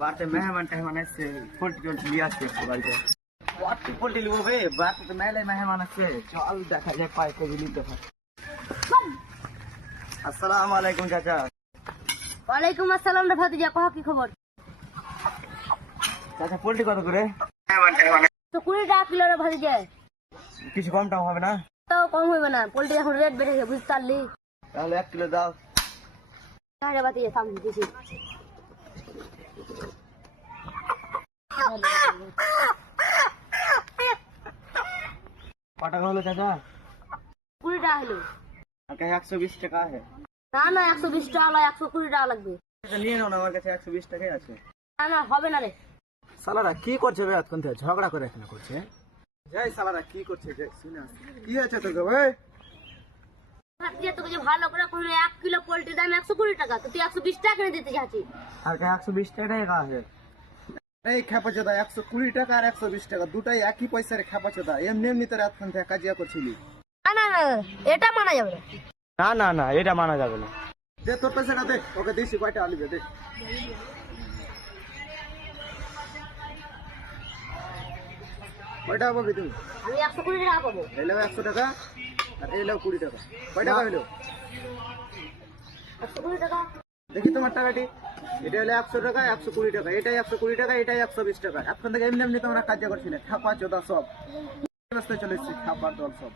বাড়িতে মেহমান টেহমান এসছে, পোল্ট্রি টোল্ট্রি নিয়ে আসছে একটু বাড়িতে। কত পোল্ট্রি নেবো বে, বাড়িতে তো মেলায় মেহমান আছে, চল দেখা যায় পাই কবি নিতে হয়। আসসালামু আলাইকুম চাচা। ওয়ালাইকুম আসসালাম রে ভাতিজা, কহ কি খবর? চাচা পোল্ট্রি কত করে? তো 20 টাকা কিলো রে ভাতিজা। কিছু কম টম হবে না? তাও কম হইবে না, পোল্ট্রি এখন রেট বেড়েছে বুঝতে পারলি। তাহলে 1 কিলো দাও। হ্যাঁ রে ভাতিজা, থাম দিছি। কত টাকা হলো চাচা? 20 টাকা হলো। আমার কাছে 120 টাকা আছে। না না, 120 টাকা নয়, 120 টাকা লাগবে। নিয়ে নাও না, আমার কাছে 120 টাকাই আছে। না না, হবে না রে। সালারা কি করছে বে, এতক্ষণ থেকে ঝগড়া করে এখানে করছে। যাই সালারা কি করছে, যাই শুনে কি আছে তোকে ভাই? ভাতিজা তোকে যে ভালো করে কইলো 1 কিলো পোল্ট্রির দাম 120 টাকা, তো তুই 120 টাকা করে দিতে যাচ্ছিস। আর 120 টাকাই আছে। এই খেপাচোদা 120 টাকা আর 120 টাকা দুটাই একই পয়সার খেপাচোদা। এমনি এমনি তোর এতক্ষণ থেকে কাজিয়া করছিলি। না না না, এটা মানা যাবে না। না না না, এটা মানা যাবে না। দে তোর পয়সাটা দে, ওকে দিছি কয়টা আলু দে। কয়টা পাবি তুমি? আমি 120 টাকা পাবো। এলেও 100 টাকা আর এলেও 20 টাকা। কয় টাকা হলো? 120 টাকা। দেখি তোমার টাকাটি। এটা হলো 100 টাকা, 120 টাকা, এটাই 120 টাকা, এটাই 120 টাকা। এখন থেকে এমনি এমনি তোমরা কাজ করছিলে, খাপা চোদা সব রাস্তায় চলে এসেছি, খাবার দল সব।